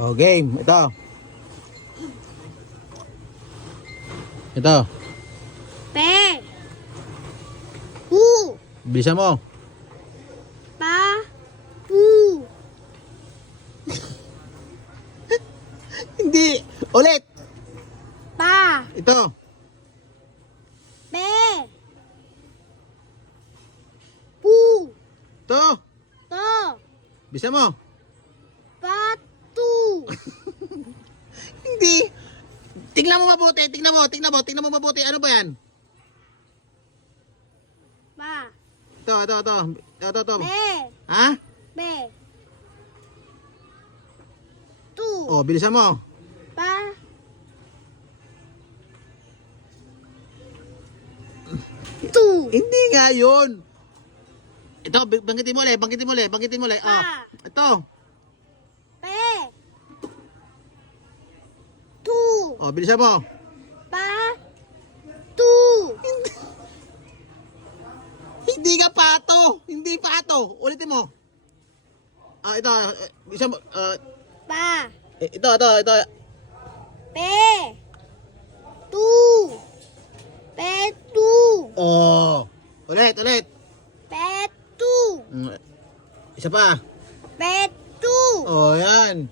Oh, game. Ito. Ito. Pe. Pu. Bilisan mo. Pa. Pu. Hindi. Ulit. Pa. Ito. Pe. Pu. Ito. To. Bilisan mo. Patu. Hindi. Tingnan mo mabuti. Tingnan mo mabuti. Ano ba yan? Pa. Ito. Pe. Ha? Pe. Tu. Oh, bilisan mo. Pa. Tu. Hindi nga yun. Ito, banggitin mo ulit. Oh, Pa. ito. Pe. Tu. Oh, bilisan mo. Pa. Tu. Hindi ka pato. Hindi pato. Ulitin mo. Ah, ito. Bilisan mo. Pa. Ito. Pe. Tu. Pe tu. Oh. Ulit. Pe tu. Isa pa. Pe tu. Oh, yan.